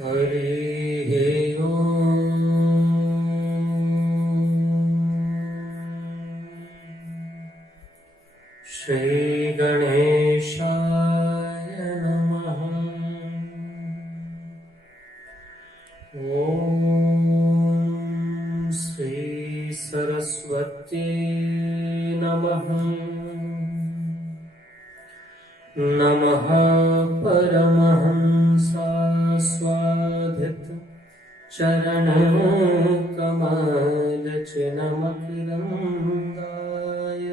हरिः ओम्। श्रीगणेशाय नमः। ॐ श्री सरस्वती नमः। नमः परमहंसास्वादित चरणकमलचिन्मकरन्दाय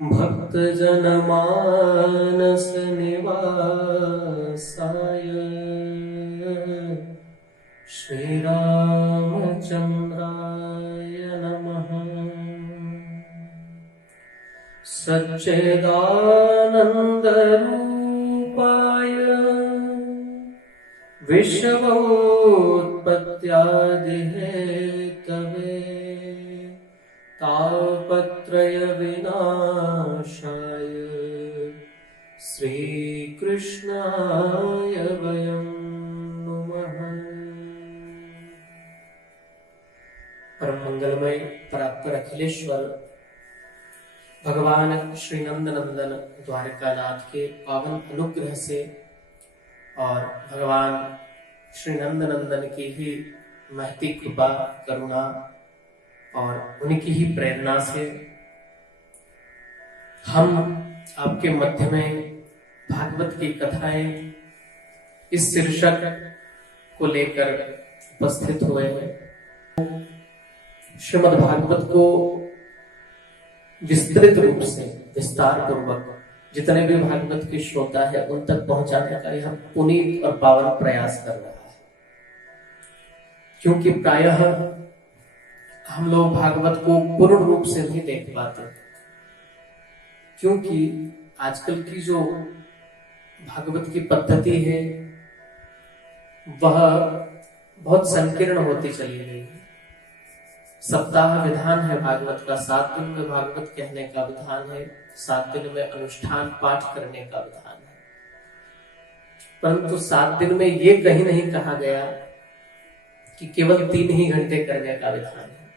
भक्तजनमानस निवासाय श्रीरामचन्द्राय नमः। सच्चिदानन्दरूपाय विश्वोत्पत्त्यादिहेतवे तापत्रयविनाशाय श्रीकृष्णाय वयं नमः। परम मंगलमय परात्पर अखिलेश्वर भगवान श्री नंदनंदन द्वारकानाथ के पावन अनुग्रह से और भगवान श्री नंदनंदन की ही महती कृपा करुणा और उनकी ही प्रेरणा से हम आपके मध्य में भागवत की कथाएं इस शीर्षक को लेकर उपस्थित हुए हैं। श्रीमद् भागवत को विस्तृत रूप से विस्तार पूर्वक जितने भी भागवत के श्रोता है उन तक पहुंचाने का यह पुनीत और पावन प्रयास कर रहा है, क्योंकि प्रायः हम लोग भागवत को पूर्ण रूप से नहीं देख पाते, क्योंकि आजकल की जो भागवत की पद्धति है वह बहुत संकीर्ण होती चली गई है। सप्ताह विधान है भागवत का, 7 दिन में भागवत कहने का विधान है, 7 दिन में अनुष्ठान पाठ करने का विधान है, परंतु 7 दिन में ये कहीं नहीं कहा गया कि केवल 3 ही घंटे करने का विधान है।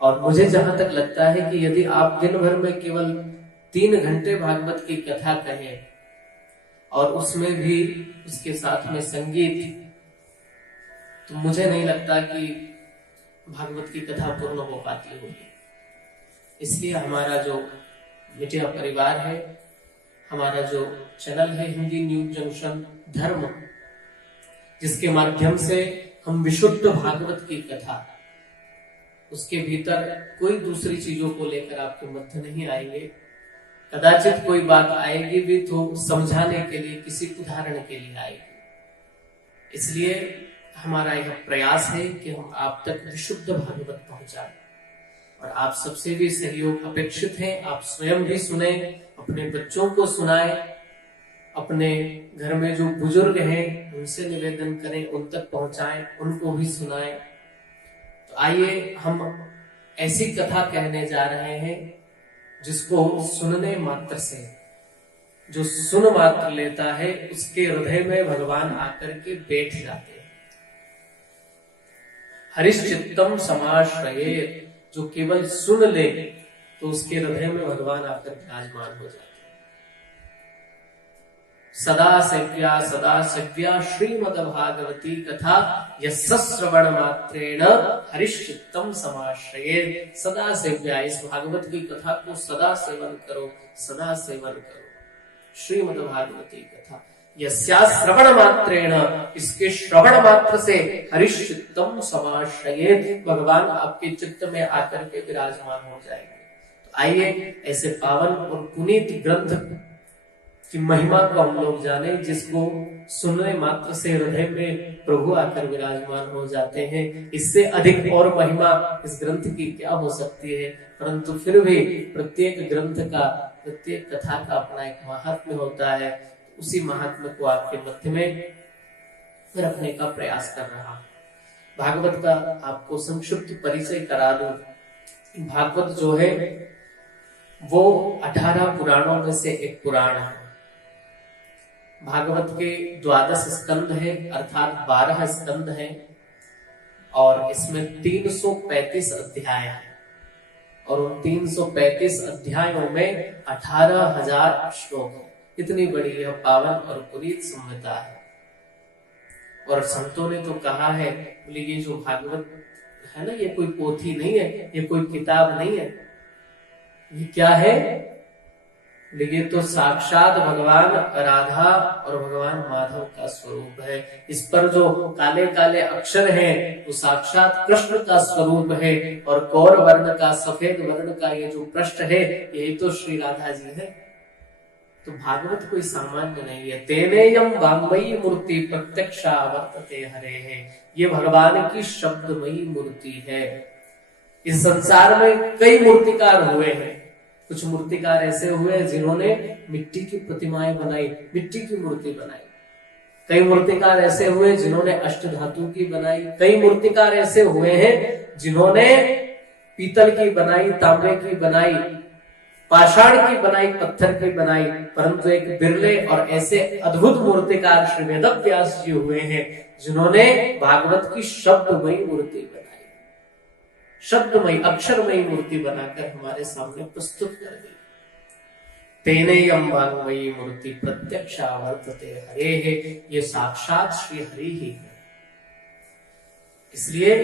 और मुझे जहां तक लगता है कि यदि आप दिन भर में केवल 3 घंटे भागवत की कथा कहें और उसमें भी उसके साथ में संगीत, तो मुझे नहीं लगता कि भागवत की कथा पूर्ण हो पाती होगी। इसलिए हमारा जो मीडिया परिवार है, हमारा जो चैनल है हिंदी न्यूज जंक्शन धर्म, जिसके माध्यम से हम विशुद्ध भागवत की कथा, उसके भीतर कोई दूसरी चीजों को लेकर आपके मध्य नहीं आएंगे। कदाचित कोई बात आएगी भी तो समझाने के लिए, किसी उदाहरण के लिए आएगी। इसलिए हमारा यह प्रयास है कि हम आप तक विशुद्ध भागवत पहुंचाएं और आप सबसे भी सहयोग अपेक्षित है। आप स्वयं भी सुने, अपने बच्चों को सुनाएं, अपने घर में जो बुजुर्ग हैं उनसे निवेदन करें, उन तक पहुंचाएं, उनको भी सुनाएं। तो आइए हम ऐसी कथा कहने जा रहे हैं जिसको सुनने मात्र से, जो सुन मात्र लेता है उसके हृदय में भगवान आकर के बैठ जाते हैं। हरिश्चित्तम समाश्रयेत, जो केवल सुन ले तो उसके हृदय में भगवान आकर विराजमान हो जाते हैं। सदा सेव्या श्रीमद्भागवती कथा यस्य श्रवण मात्रेण हरिश्चित्तम समाश्रयेत। सदा सेव्या, इस भागवत की कथा को सदा सेवन करो, सदा सेवन करो। श्रीमद्भागवती कथा यस्या श्रवण मात्रेण, इसके श्रवण मात्र से हरिश्चित्तम समाश्रयेत, भगवान आपके चित्त में आकर के विराजमान हो जाएंगे। तो आइए ऐसे पावन और पुनीत ग्रंथ की महिमा को हम लोग जाने, जिसको सुनने मात्र से हृदय में प्रभु आकर विराजमान हो जाते हैं। इससे अधिक और महिमा इस ग्रंथ की क्या हो सकती है। परंतु फिर भी प्रत्येक ग्रंथ का, प्रत्येक कथा का अपना एक महात्म्य होता है। उसी महात्म्य को आपके मध्य में रखने का प्रयास कर रहा हूं। भागवत का आपको संक्षिप्त परिचय करा दूं। भागवत जो है वो 18 पुराणों में से एक पुराण है। भागवत के 12 स्कंद है, अर्थात 12 स्कंद है, और इसमें 335 अध्याय है, और उन 335 अध्यायों में 18,000 श्लोक है। इतनी बड़ी यह पावन और पुनीत संहिता है। और संतों ने तो कहा है, बोले ये जो भागवत है ना, ये कोई पोथी नहीं है, ये कोई किताब नहीं है, ये क्या है? ये तो साक्षात भगवान राधा और भगवान माधव का स्वरूप है। इस पर जो काले काले अक्षर हैं वो साक्षात कृष्ण का स्वरूप है, और गौर वर्ण का, सफेद वर्ण का ये जो पृष्ठ है, यही तो श्री राधा जी है। तो भागवत कोई सामान्य नहीं है। तेनेयम वाङ्मयी मूर्ति प्रत्यक्षा वर्तते हरे है, ये भगवान की शब्दमयी मूर्ति है। इस संसार में कई मूर्तिकार हुए हैं। कुछ मूर्तिकार ऐसे हुए जिन्होंने मिट्टी की प्रतिमाएं बनाई, मिट्टी की मूर्ति बनाई। कई मूर्तिकार ऐसे हुए जिन्होंने अष्टधातु की बनाई। कई मूर्तिकार ऐसे हुए हैं जिन्होंने पीतल की बनाई, तांबे की बनाई, पाषाण की बनाई, पत्थर की बनाई। परंतु एक बिरले और ऐसे अद्भुत मूर्तिकार श्री वेदव्यास जी हुए हैं जिन्होंने भागवत की शब्दमयी मूर्ति बनाई, शब्दमयी अक्षरमयी मूर्ति बनाकर हमारे सामने प्रस्तुत कर दी। तेनेयम वाङ्मयी मूर्ति प्रत्यक्षा वर्तते हरे है, ये साक्षात श्री हरि ही है। इसलिए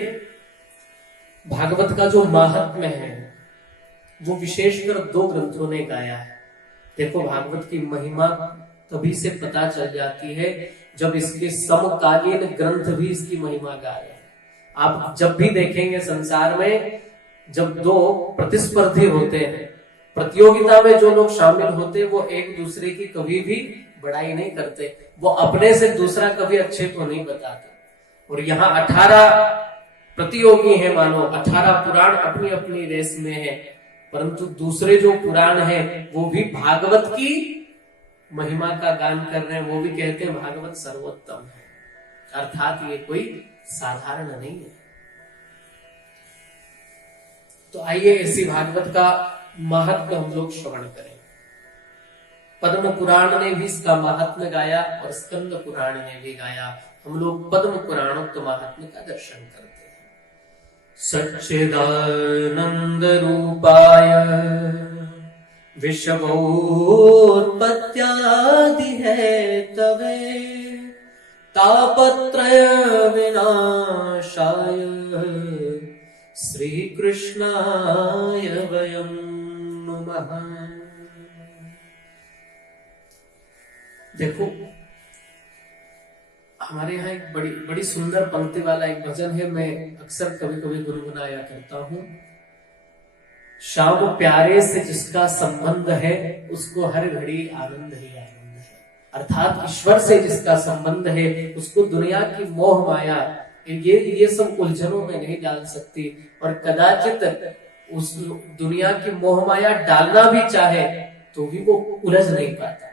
भागवत का जो महात्म्य है वो विशेषकर 2 ग्रंथों ने गाया है। देखो, भागवत की महिमा तभी से पता चल जाती है जब इसके समकालीन ग्रंथ भी इसकी महिमा गा रहे हैं। आप जब भी देखेंगे संसार में, जब 2 प्रतिस्पर्धी होते हैं, प्रतियोगिता में जो लोग शामिल होते हैं, वो एक दूसरे की कभी भी बड़ाई नहीं करते, वो अपने से दूसरा कभी अच्छे को नहीं बताते। और यहाँ 18 प्रतियोगी हैं, मानो 18 पुराण अपनी अपनी रेस में है, परंतु दूसरे जो पुराण हैं वो भी भागवत की महिमा का गान कर रहे हैं। वो भी कहते हैं भागवत सर्वोत्तम है, अर्थात ये कोई साधारण नहीं है। तो आइए इसी भागवत का महात्म्य हम लोग श्रवण करें। पद्म पुराण ने भी इसका महात्म्य गाया और स्कंद पुराण ने भी गाया। हम लोग पद्म पुराणोक्त महात्म्य का दर्शन करते हैं। सच्चिदानंद रूपाय विश्वोत्पत्त्यादि है तवे, तापत्रय विनाशाय श्री कृष्णाय वयं नमः। देखो, हमारे यहाँ एक बड़ी बड़ी सुंदर पंक्ति वाला एक भजन है, मैं अक्सर कभी कभी गुनगुनाया करता हूँ। श्याम प्यारे से जिसका संबंध है उसको हर घड़ी आनंद ही आनंद है। अर्थात ईश्वर से जिसका संबंध है उसको दुनिया की मोह माया ये सब उलझनों में नहीं डाल सकती, और कदाचित उस दुनिया की मोह माया डालना भी चाहे तो भी वो उलझ नहीं पाता,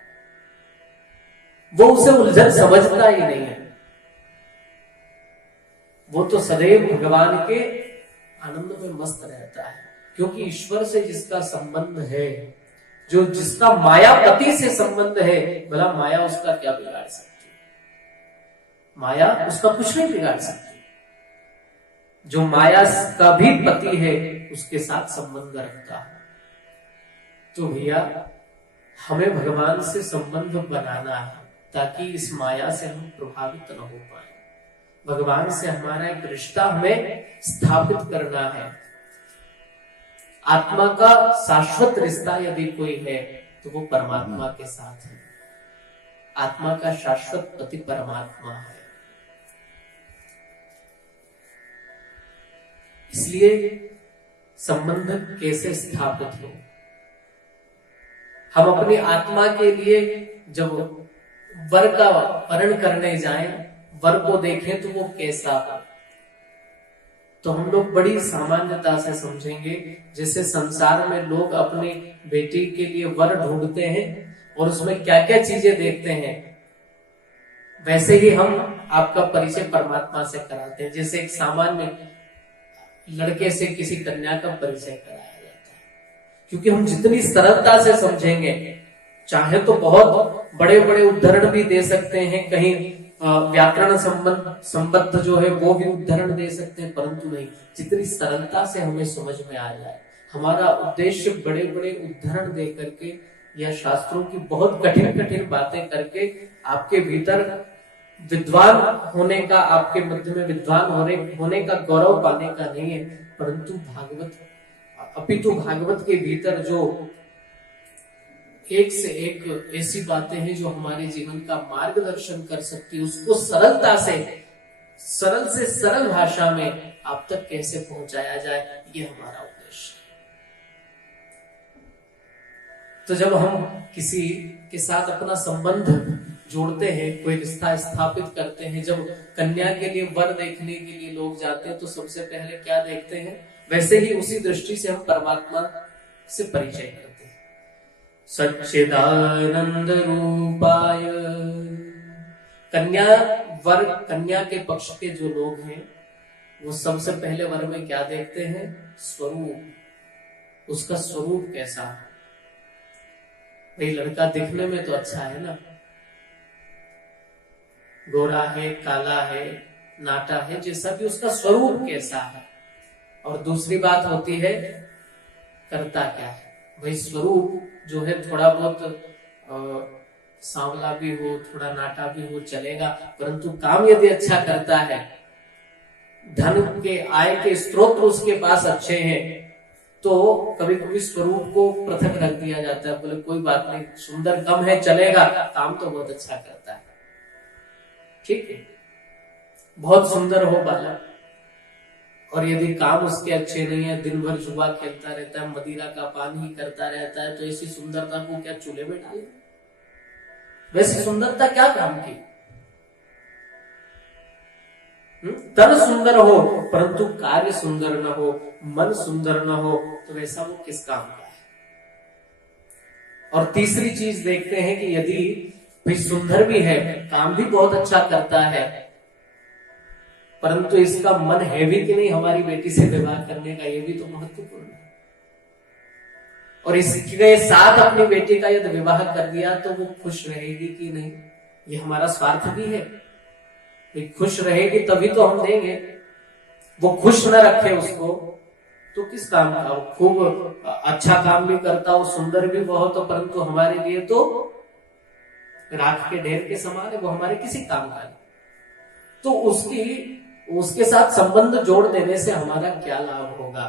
वो उसे उलझन समझता ही नहीं है। वो तो सदैव भगवान के आनंद में मस्त रहता है, क्योंकि ईश्वर से जिसका संबंध है, जो जिसका मायापति से संबंध है, भला माया उसका क्या बिगाड़ सकती है? माया उसका कुछ नहीं बिगाड़ सकती। जो माया का भी पति है उसके साथ संबंध रखता है। तो भैया, हमें भगवान से संबंध बनाना है ताकि इस माया से हम प्रभावित न हो पाए। भगवान से हमारा एक रिश्ता हमें स्थापित करना है। आत्मा का शाश्वत रिश्ता यदि कोई है तो वो परमात्मा के साथ है। आत्मा का शाश्वत पति परमात्मा है। इसलिए संबंध कैसे स्थापित हो? हम अपनी आत्मा के लिए जब वर का वर्ण करने जाएं, वर को देखें तो वो कैसा हो, तो हम लोग बड़ी सामान्यता से समझेंगे। जैसे संसार में लोग अपनी बेटी के लिए वर ढूंढते हैं और उसमें क्या क्या चीजें देखते हैं, वैसे ही हम आपका परिचय परमात्मा से कराते हैं। जैसे एक सामान्य लड़के से किसी कन्या का परिचय कराया जाता है, क्योंकि हम जितनी सरलता से समझेंगे चाहे तो बहुत बड़े बड़े उद्धरण भी दे सकते हैं, कहीं व्याकरण संबद्ध जो है वो भी उद्धरण दे सकते हैं, परंतु नहीं, जितनी सरलता से हमें समझ में आ जाए। हमारा उद्देश्य बड़े बड़े उद्धरण दे करके या शास्त्रों की बहुत कठिन कठिन बातें करके आपके भीतर विद्वान होने का, आपके मध्य में विद्वान होने का गौरव पाने का नहीं है, परंतु अपितु भागवत के भीतर जो एक से एक ऐसी बातें हैं जो हमारे जीवन का मार्गदर्शन कर सकती है, उसको सरलता से सरल भाषा में आप तक कैसे पहुंचाया जाए, ये हमारा उद्देश्य है। तो जब हम किसी के साथ अपना संबंध जोड़ते हैं, कोई रिश्ता स्थापित करते हैं, जब कन्या के लिए वर देखने के लिए लोग जाते हैं तो सबसे पहले क्या देखते हैं, वैसे ही उसी दृष्टि से हम परमात्मा से परिचय करते हैं। सच्चिदानंद रूपाय, कन्या के पक्ष के जो लोग हैं वो सबसे पहले वर में क्या देखते हैं, स्वरूप, उसका स्वरूप कैसा है। भाई लड़का दिखने में तो अच्छा है ना, गोरा है, काला है, नाटा है, जैसा भी, उसका स्वरूप कैसा है। और दूसरी बात होती है करता क्या है। भाई स्वरूप जो है थोड़ा बहुत सांवला भी हो, थोड़ा नाटा भी हो, चलेगा, परंतु काम यदि अच्छा करता है, धन के आय के स्रोत उसके पास अच्छे हैं, तो कभी कभी स्वरूप को पृथक रख दिया जाता है, बोले कोई बात नहीं, सुंदर कम है, चलेगा, काम तो बहुत अच्छा करता है, ठीक है। बहुत सुंदर हो बालक और यदि काम उसके अच्छे नहीं है, दिन भर जुआ खेलता रहता है, मदिरा का पान ही करता रहता है, तो ऐसी सुंदरता को क्या चूल्हे में डाले। वैसी सुंदरता क्या काम की। तन सुंदर हो परंतु कार्य सुंदर न हो, मन सुंदर न हो, तो वैसा वो किस काम का है। और तीसरी चीज देखते हैं कि यदि भाई सुंदर भी है, काम भी बहुत अच्छा करता है, परंतु इसका मन है भी कि नहीं हमारी बेटी से विवाह करने का, ये भी तो महत्वपूर्ण है। और इसके साथ अपनी बेटी का यदि विवाह कर दिया तो वो खुश रहेगी कि नहीं, ये हमारा स्वार्थ भी है। खुश रहेगी तभी तो हम देंगे, वो खुश न रखे उसको तो किस काम का। वो खूब अच्छा काम भी करता हो, सुंदर भी बहुत हो, परंतु हमारे लिए तो राख के ढेर के समान है, वो हमारे किसी काम का नहीं। तो उसके साथ संबंध जोड़ देने से हमारा क्या लाभ होगा।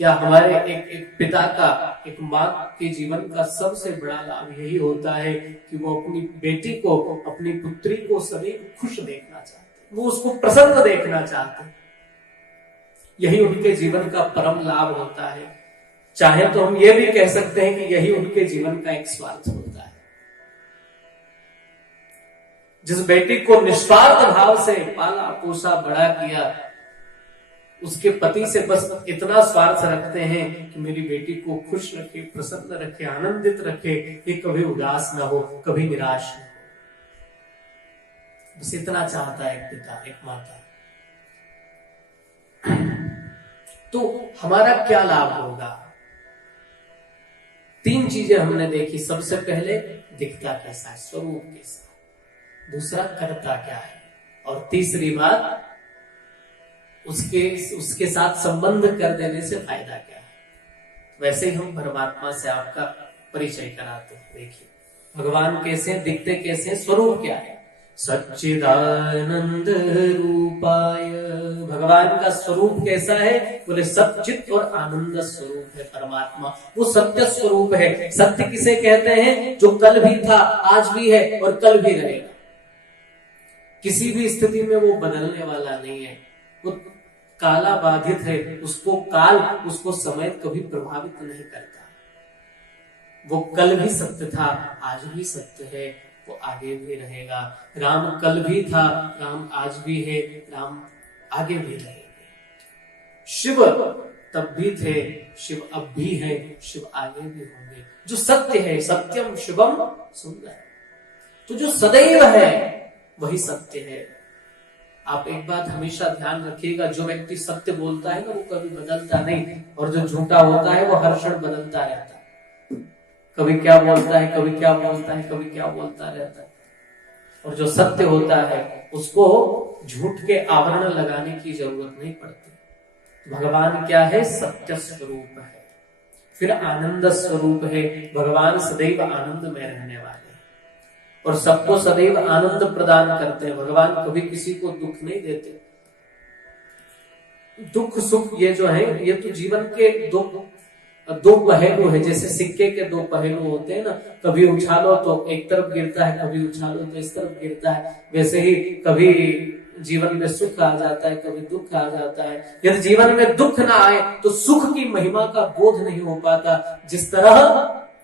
क्या हमारे एक पिता का, एक माँ के जीवन का सबसे बड़ा लाभ यही होता है कि वो अपनी बेटी को, अपनी पुत्री को सदैव खुश देखना चाहते, वो उसको प्रसन्न देखना चाहते, यही उनके जीवन का परम लाभ होता है। चाहे तो हम ये भी कह सकते हैं कि यही उनके जीवन का एक स्वार्थ होता है। जिस बेटी को निस्वार्थ भाव से पाला पोसा बड़ा किया, उसके पति से बस इतना स्वार्थ रखते हैं कि मेरी बेटी को खुश रखे, प्रसन्न रखे, आनंदित रखे, ये कभी उदास ना हो, कभी निराश ना हो, बस इतना चाहता है एक पिता, एक माता। तो हमारा क्या लाभ होगा। तीन चीजें हमने देखी। सबसे पहले दिखता कैसा है, स्वरूप कैसा, दूसरा करता क्या है, और तीसरी बात उसके साथ संबंध कर देने से फायदा क्या है। वैसे ही हम परमात्मा से आपका परिचय कराते हैं। देखिए भगवान कैसे हैं, दिखते कैसे हैं, स्वरूप क्या है। सच्चिदानंद रूपाय, भगवान का स्वरूप कैसा है, बोले सच्चित और आनंद स्वरूप है परमात्मा। वो सत्य स्वरूप है। सत्य किसे कहते हैं, जो कल भी था, आज भी है और कल भी रहेगा। किसी भी स्थिति में वो बदलने वाला नहीं है। वो काला बाधित है, उसको समय कभी प्रभावित नहीं करता। वो कल भी सत्य था, आज भी सत्य है, वो आगे भी रहेगा। राम कल भी था, राम आज भी है, राम आगे भी रहेंगे। शिव तब भी थे, शिव अब भी है, शिव आगे भी होंगे। जो सत्य है, सत्यम शिवम सुंदर, तो जो सदैव है वही सत्य है। आप एक बात हमेशा ध्यान रखिएगा, जो व्यक्ति सत्य बोलता है ना वो कभी बदलता नहीं, और जो झूठा होता है वो हर क्षण बदलता रहता है। कभी क्या बोलता है, कभी क्या बोलता है, कभी क्या बोलता रहता है। और जो सत्य होता है उसको झूठ के आवरण लगाने की जरूरत नहीं पड़ती। भगवान क्या है? सत्य स्वरूप है, फिर आनंद स्वरूप है। भगवान सदैव आनंद में रहने वाले हैं और सबको सदैव आनंद प्रदान करते हैं। भगवान कभी किसी को दुख नहीं देते। दुख सुख ये जो है, ये तो जीवन के दो पहलू है। जैसे सिक्के के दो पहलू होते हैं ना, कभी उछालो तो एक तरफ गिरता है, कभी उछालो तो इस तरफ गिरता है। वैसे ही कभी जीवन में सुख आ जाता है, कभी दुख आ जाता है। यदि जीवन में दुख ना आए तो सुख की महिमा का बोध नहीं हो पाता। जिस तरह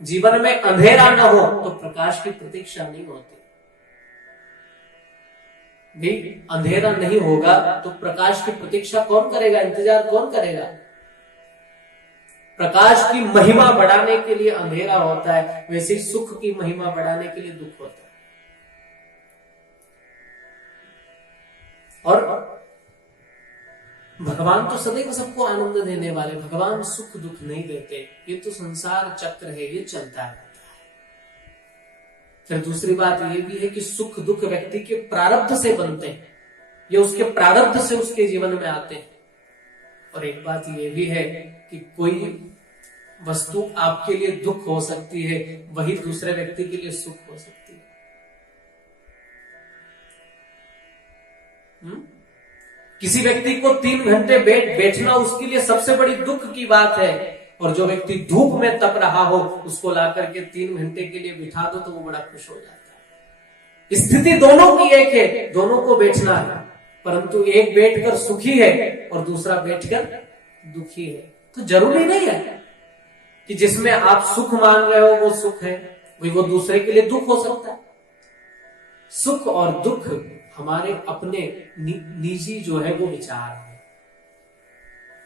जीवन में अंधेरा ना हो तो प्रकाश की प्रतीक्षा नहीं होती। भी अंधेरा नहीं होगा तो प्रकाश की प्रतीक्षा कौन करेगा, इंतजार कौन करेगा? प्रकाश की महिमा बढ़ाने के लिए अंधेरा होता है, वैसे सुख की महिमा बढ़ाने के लिए दुख होता है। और भगवान तो सदैव सबको आनंद देने वाले, भगवान सुख दुख नहीं देते। ये तो संसार चक्र है, ये चलता रहता है। फिर दूसरी बात ये भी है कि सुख दुख व्यक्ति के प्रारब्ध से बनते हैं, ये उसके प्रारब्ध से उसके जीवन में आते हैं। और एक बात ये भी है कि कोई वस्तु आपके लिए दुख हो सकती है, वही दूसरे व्यक्ति के लिए सुख हो सकती है। किसी व्यक्ति को 3 घंटे बैठना उसके लिए सबसे बड़ी दुख की बात है, और जो व्यक्ति धूप में तप रहा हो उसको ला करके 3 घंटे के लिए बिठा दो तो वो बड़ा खुश हो जाता है। स्थिति दोनों की एक है, दोनों को बैठना है, परंतु एक बैठकर सुखी है और दूसरा बैठकर दुखी है। तो जरूरी नहीं है कि जिसमें आप सुख मान रहे हो वो सुख है, वो दूसरे के लिए दुख हो सकता है। सुख और दुख हमारे अपने निजी जो है वो विचार है,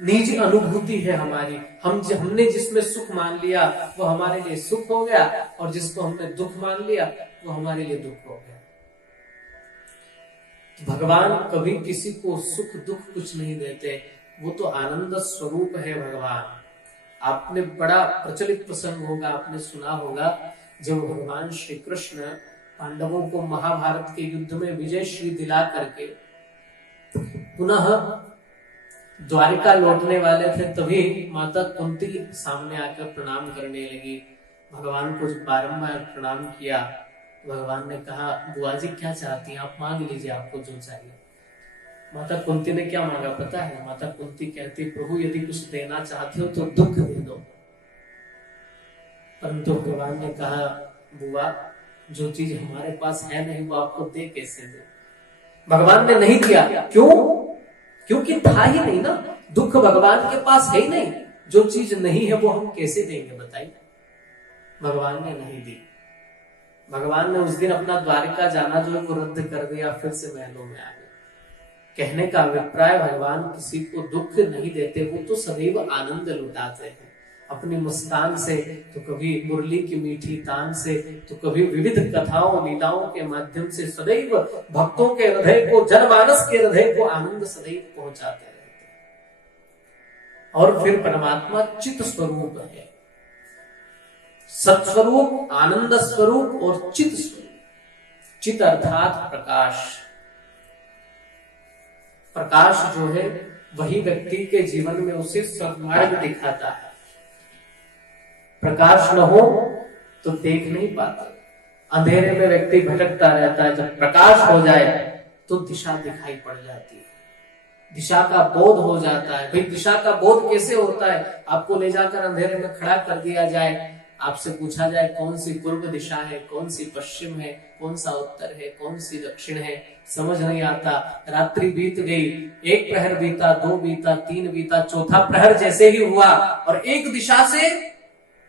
निजी अनुभूति है हमारी। हमने जिसमें सुख मान लिया वो हमारे लिए सुख हो गया, और जिसको हमने दुख मान लिया वो हमारे लिए दुख हो गया। तो भगवान कभी किसी को सुख दुख कुछ नहीं देते, वो तो आनंद स्वरूप है भगवान। आपने बड़ा प्रचलित प्रसंग होगा, आपने सुना होगा, जब भगवान श्री कृष्ण पांडवों को महाभारत के युद्ध में विजय श्री दिला करके पुनः द्वारिका लौटने वाले थे, तभी माता कुंती सामने आकर प्रणाम करने लगी। भगवान को बारंबार प्रणाम किया। भगवान ने कहा, बुआ जी क्या चाहती हैं, आप मांग लीजिए आपको जो चाहिए। माता कुंती ने क्या मांगा पता है? माता कुंती कहती, प्रभु यदि कुछ देना चाहते हो तो दुख दे दो। परंतु भगवान ने कहा, बुआ जो चीज हमारे पास है नहीं वो आपको दे कैसे दे? भगवान ने नहीं दिया। क्यों? क्योंकि था ही नहीं ना, दुख भगवान के पास है ही नहीं। जो चीज नहीं है वो हम कैसे देंगे बताइए? भगवान ने नहीं दी। भगवान ने उस दिन अपना द्वारिका जाना जो है वो रद्द कर दिया, फिर से महलों में आ गए। कहने का अभिप्राय, भगवान किसी को दुख नहीं देते, वो तो सदैव आनंद लुटाते हैं अपनी मुस्कान से, तो कभी मुरली की मीठी तान से, तो कभी विविध कथाओं लीलाओं के माध्यम से सदैव भक्तों के हृदय को, जनमानस के हृदय को आनंद सदैव पहुंचाते रहते हैं। और फिर परमात्मा चित स्वरूप है, सत्स्वरूप, आनंद स्वरूप और चित स्वरूप। चित अर्थात प्रकाश। प्रकाश जो है वही व्यक्ति के जीवन में उसे सन्मार्ग दिखाता है। प्रकाश न हो तो देख नहीं पाते, अंधेरे में व्यक्ति भटकता रहता है। जब प्रकाश हो जाए तो दिशा दिखाई पड़ जाती है, दिशा का बोध हो जाता है। भाई दिशा का बोध कैसे होता है? आपको ले जाकर अंधेरे में खड़ा कर दिया जाए, आपसे पूछा जाए कौन सी पूर्व दिशा है, कौन सी पश्चिम है, कौन सा उत्तर है, कौन सी दक्षिण है, समझ नहीं आता। रात्रि बीत गई, 1 प्रहर बीता, 2 बीता, 3 बीता, चौथा प्रहर जैसे ही हुआ और एक दिशा से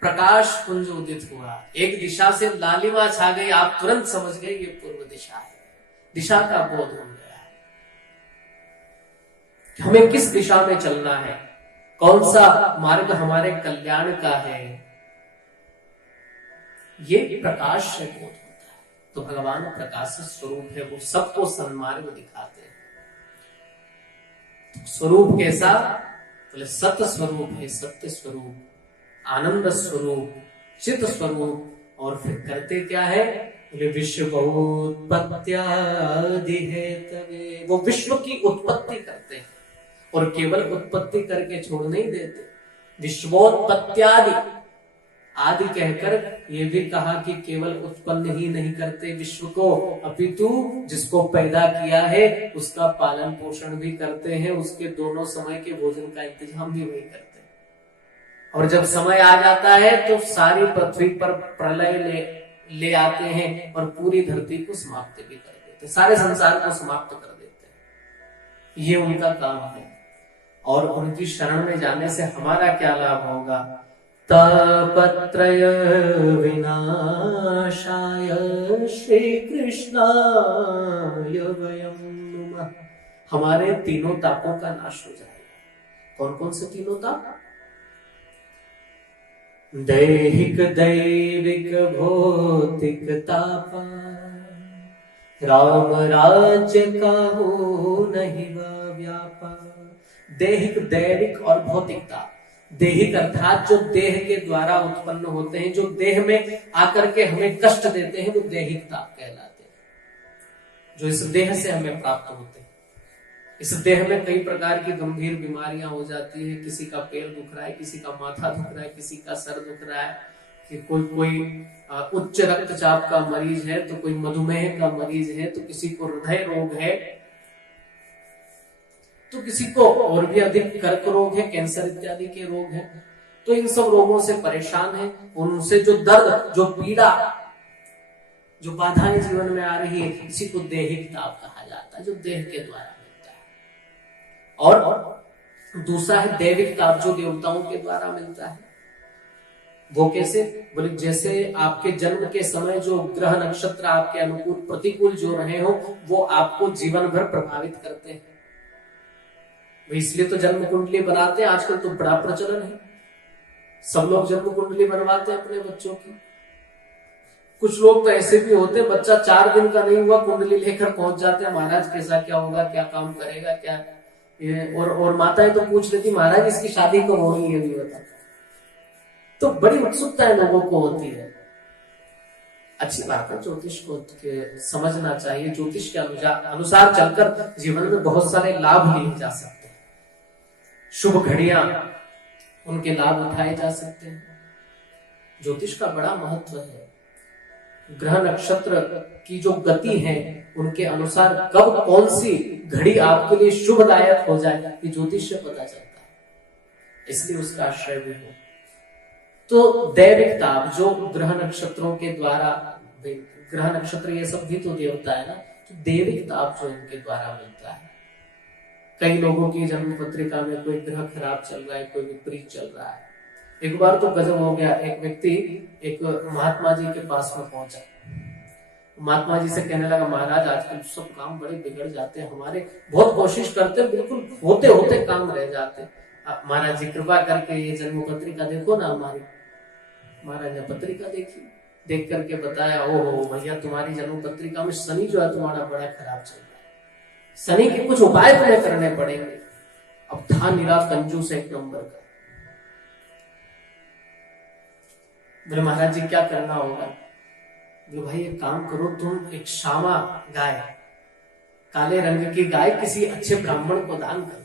प्रकाश पुंज उदित हुआ, एक दिशा से लालिमा छा गई, आप तुरंत समझ गए ये पूर्व दिशा है। दिशा का बोध हो गया है, हमें किस दिशा में चलना है, कौन सा मार्ग हमारे कल्याण का है, ये प्रकाश से बोध होता है। तो भगवान प्रकाश स्वरूप है, वो सबको सन्मार्ग दिखाते हैं। स्वरूप कैसा? बोले सत्य स्वरूप है, सत्य स्वरूप, आनंद स्वरूप, चित स्वरूप। और फिर करते क्या है, बोले विश्व बहुत्पत्त्यादि हेतवे, वो विश्व की उत्पत्ति करते हैं और केवल उत्पत्ति करके छोड़ नहीं देते। विश्वोत्पत्त्यादि, आदि कहकर ये भी कहा कि केवल उत्पन्न ही नहीं करते विश्व को, अपितु जिसको पैदा किया है उसका पालन पोषण भी करते हैं, उसके दोनों समय के भोजन का इंतजाम भी वही करते हैं। और जब समय आ जाता है तो सारी पृथ्वी पर प्रलय ले आते हैं और पूरी धरती को समाप्त भी कर देते, सारे संसार को समाप्त कर देते हैं। ये उनका काम है। और उनकी शरण में जाने से हमारा क्या लाभ होगा, तापत्रय विनाशाय श्री कृष्णाय वयं नुमः। हमारे तीनों तापों का नाश हो जाएगा। कौन कौन से तीनों ताप, दैहिक दैविक भौतिक तापा, राम राज्य का हो नहीं व्यापा। दैहिक दैविक और भौतिक ताप। दैहिक अर्थात जो देह के द्वारा उत्पन्न होते हैं, जो देह में आकर के हमें कष्ट देते हैं, वो दैहिक ताप कहलाते हैं, जो इस देह से हमें प्राप्त होते हैं। इस देह में कई प्रकार की गंभीर बीमारियां हो जाती है, किसी का पैर दुख रहा है, किसी का माथा दुख रहा है, किसी का सर दुख रहा है, कि कोई उच्च रक्तचाप का मरीज है, तो कोई मधुमेह का मरीज है, तो किसी को हृदय रोग है, तो किसी को और भी अधिक कर्क रोग है, कैंसर इत्यादि के रोग हैं। तो इन सब रोगों से परेशान है, उनसे जो दर्द, जो पीड़ा, जो बाधाएं जीवन में आ रही है, इसी को दैहिक ताप कहा जाता है, जो देह के द्वारा मिलता है। और दूसरा है दैविक ताप, जो देवताओं के द्वारा मिलता है। वो कैसे, बोले जैसे आपके जन्म के समय जो ग्रह नक्षत्र आपके अनुकूल प्रतिकूल जो रहे हो, वो आपको जीवन भर प्रभावित करते हैं। इसलिए तो जन्म कुंडली बनाते हैं, आजकल तो बड़ा प्रचलन है, सब लोग जन्म कुंडली बनवाते हैं अपने बच्चों की। कुछ लोग तो ऐसे भी होते हैं, बच्चा 4 दिन का नहीं हुआ कुंडली लेकर पहुंच जाते हैं, महाराज कैसा क्या होगा, क्या काम करेगा, क्या ये। और माताएं तो पूछ लेती, महाराज इसकी शादी कब होगी, ये भी बता। तो बड़ी उत्सुकता लोगों को होती है। अच्छी बात है, ज्योतिष को समझना चाहिए। ज्योतिष के अनुसार चलकर जीवन में बहुत सारे लाभ लिए जा सकते हैं, शुभ घड़ियां उनके लाभ उठाए जा सकते हैं। ज्योतिष का बड़ा महत्व है। ग्रह नक्षत्र की जो गति है, उनके अनुसार कब कौन सी घड़ी आपके लिए शुभदायक हो जाए, ये ज्योतिष से पता चलता है, इसलिए उसका आश्रय भी हो। तो दैविक ताप जो ग्रह नक्षत्रों के द्वारा, ग्रह नक्षत्र ये सब भी तो देवता है ना, तो दैविक ताप जो इनके द्वारा मिलता है। कई लोगों की जन्म पत्रिका में कोई ग्रह खराब चल रहा है, कोई विपरीत चल रहा है। एक बार तो गजब हो गया, एक व्यक्ति एक महात्मा जी के पास में पहुंचा, महात्मा जी से कहने लगा, महाराज आजकल सब काम बड़े बिगड़ जाते हैं हमारे, बहुत कोशिश करते हैं, बिल्कुल होते होते काम रह जाते हैं, महाराज जी कृपा करके ये जन्म पत्रिका देखो ना हमारी। महाराज ने पत्रिका देखी, देख करके बताया, ओहो भैया तुम्हारी जन्म पत्रिका में शनि जो है तुम्हारा बड़ा खराब चल रहा है, शनि के कुछ उपाय तुम्हें करने पड़ेंगे। अब था निरा कंजूस एक नंबर का। बोले महाराज जी क्या करना होगा? बोले भाई एक काम करो, तुम एक श्यामा गाय, काले रंग की गाय किसी अच्छे ब्राह्मण को दान करो।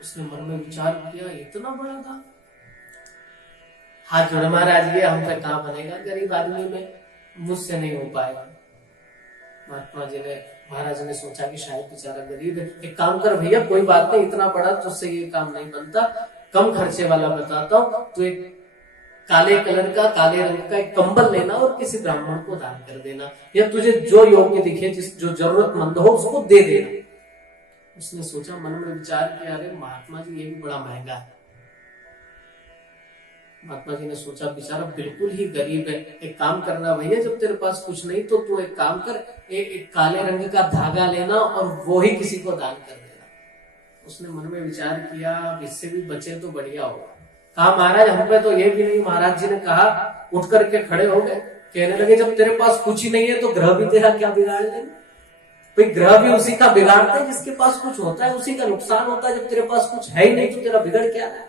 उसने मन में विचार किया, इतना बड़ा दान, हाथ जोड़े, महाराज ये हम पे कहां बनेगा, गरीब आदमी में मुझसे नहीं हो पाएगा। महात्मा जी ने, महाराज ने सोचा कि शायद बेचारा गरीब है, एक काम कर भैया, कोई बात नहीं, इतना बड़ा तुझसे ये काम नहीं बनता, कम खर्चे वाला बताता हूं, तो एक काले कलर का, काले रंग का एक कंबल लेना और किसी ब्राह्मण को दान कर देना, या तुझे जो योग्य दिखे, जो जरूरतमंद हो उसको दे देना। उसने सोचा, मन में विचार किया, अरे महात्मा जी ये भी बड़ा महंगा है। महात्मा जी ने सोचा बेचारा बिल्कुल ही गरीब है, एक काम करना भैया, जब तेरे पास कुछ नहीं तो तू एक काम कर, एक काले रंग का धागा लेना और वो ही किसी को दान कर देना। उसने मन में विचार किया, इससे भी बचे तो बढ़िया होगा। कहा महाराज हम पे तो ये भी नहीं। महाराज जी ने कहा, उठ करके खड़े हो गए, कहने लगे जब तेरे पास कुछ ही नहीं है तो ग्रह भी तेरा क्या बिगाड़ लेंगे? भाई ग्रह भी उसी का बिगाड़ते हैं जिसके पास कुछ होता है, उसी का नुकसान होता है। जब तेरे पास कुछ है ही नहीं तो तेरा बिगड़ क्या है?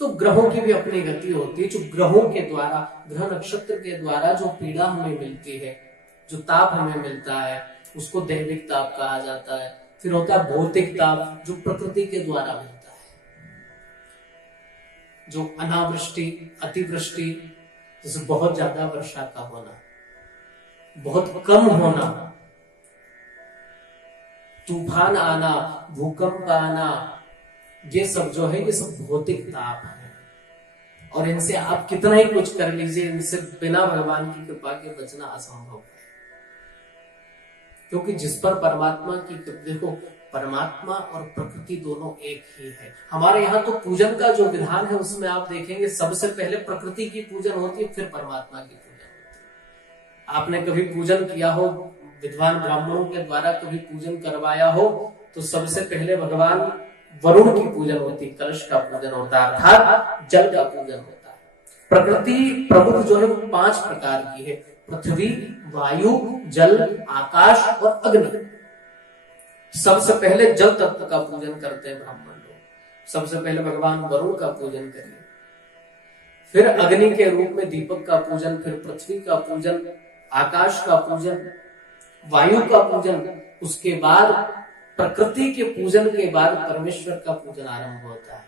तो ग्रहों की भी अपनी गति होती है। जो ग्रहों के द्वारा, ग्रह नक्षत्र के द्वारा जो पीड़ा हमें मिलती है, जो ताप हमें मिलता है, उसको दैविक ताप कहा जाता है। फिर होता है भौतिक ताप, जो प्रकृति के द्वारा मिलता है, जो अनावृष्टि, अतिवृष्टि, जैसे बहुत ज्यादा वर्षा का होना, बहुत कम होना, तूफान आना, भूकंप आना, ये सब जो है ये सब भौतिक ताप है। और इनसे आप कितना ही कुछ कर लीजिए, इनसे बिना भगवान की कृपा के बचना असंभव है। क्योंकि जिस पर परमात्मा की, देखो परमात्मा और प्रकृति दोनों एक ही है। हमारे यहाँ तो पूजन का जो विधान है उसमें आप देखेंगे सबसे पहले प्रकृति की पूजन होती है, फिर परमात्मा की पूजन होती है। आपने कभी पूजन किया हो, विद्वान ब्राह्मणों के द्वारा कभी पूजन करवाया हो, तो सबसे पहले भगवान वरुण की पूजन होती, कलश का पूजन होता है, अर्थात जल का पूजन होता है। प्रकृति प्रमुख जो है वो 5 प्रकार की है, पृथ्वी, वायु, जल, आकाश और अग्नि। सबसे पहले जल तत्व का पूजन करते हैं ब्राह्मण लोग। सबसे पहले भगवान वरुण का पूजन करिए, फिर अग्नि के रूप में दीपक का पूजन, फिर पृथ्वी का पूजन, आकाश का पूजन, वायु का पूजन, उसके बाद प्रकृति के पूजन के बाद परमेश्वर का पूजन आरंभ होता है।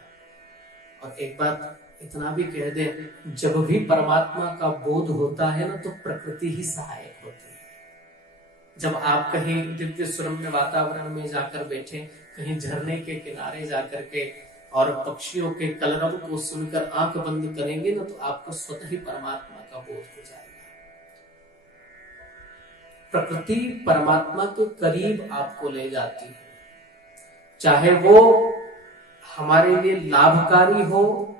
और एक बात इतना भी कह दे, जब भी परमात्मा का बोध होता है ना, तो प्रकृति ही सहायक होती है। जब आप कहीं दिव्य सुरम्य वातावरण में जाकर बैठे, कहीं झरने के किनारे जाकर के और पक्षियों के कलरव को सुनकर आंख बंद करेंगे ना, तो आपको स्वतः ही परमात्मा का बोध हो जाएगा। प्रकृति परमात्मा के करीब आपको ले जाती है, चाहे वो हमारे लिए लाभकारी हो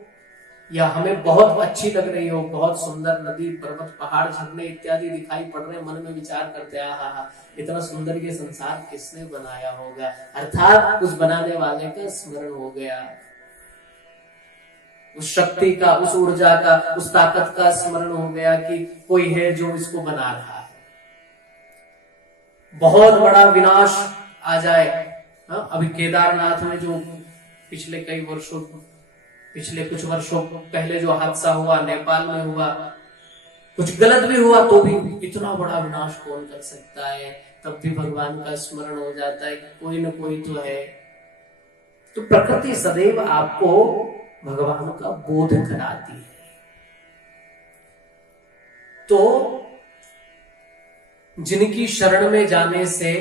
या हमें बहुत अच्छी लग रही हो। बहुत सुंदर नदी, पर्वत, पहाड़, झरने इत्यादि दिखाई पड़ रहे, मन में विचार करते हैं हा, इतना सुंदर ये संसार किसने बनाया होगा, अर्थात उस बनाने वाले का स्मरण हो गया, उस शक्ति का, उस ऊर्जा का, उस ताकत का स्मरण हो गया कि कोई है जो इसको बना रहा है। बहुत बड़ा विनाश आ जाए, अभी केदारनाथ में जो पिछले कुछ वर्षों पहले जो हादसा हुआ, नेपाल में हुआ, कुछ गलत भी हुआ तो भी इतना बड़ा विनाश कौन कर सकता है, तब भी भगवान का स्मरण हो जाता है कि कोई न कोई तो है। तो प्रकृति सदैव आपको भगवान का बोध कराती है। तो जिनकी शरण में जाने से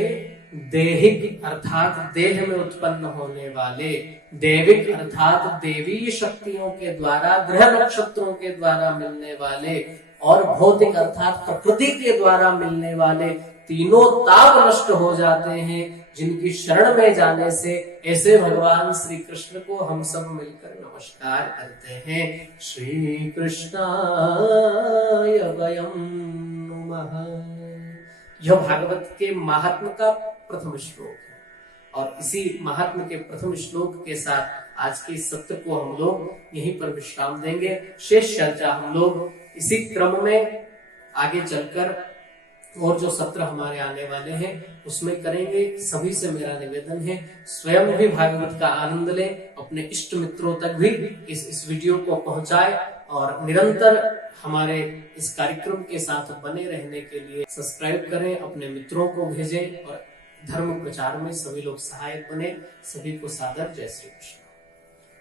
देहिक अर्थात देह में उत्पन्न होने वाले, दैविक अर्थात देवीय शक्तियों के द्वारा, ग्रह नक्षत्रों के द्वारा मिलने वाले, और भौतिक अर्थात प्रकृति के द्वारा मिलने वाले तीनों ताप नष्ट हो जाते हैं। जिनकी शरण में जाने से ऐसे भगवान श्री कृष्ण को हम सब मिलकर नमस्कार करते हैं। श्री कृष्णाय वयं नमः। यह भागवत के महात्म का प्रथम श्लोक है, और इसी महात्म के प्रथम श्लोक के साथ आज के सत्र को हम लोग यहीं पर विश्राम देंगे। शेष चर्चा हम लोग इसी क्रम में आगे चलकर और जो सत्र हमारे आने वाले हैं उसमें करेंगे। सभी से मेरा निवेदन है, स्वयं भी भागवत का आनंद लें, अपने इष्ट मित्रों तक भी इस वीडियो को पहुंचाए, और निरंतर हमारे इस कार्यक्रम के साथ बने रहने के लिए सब्सक्राइब करें, अपने मित्रों को भेजें, और धर्म प्रचार में सभी लोग सहायक बने। सभी को सादर जय श्री कृष्ण।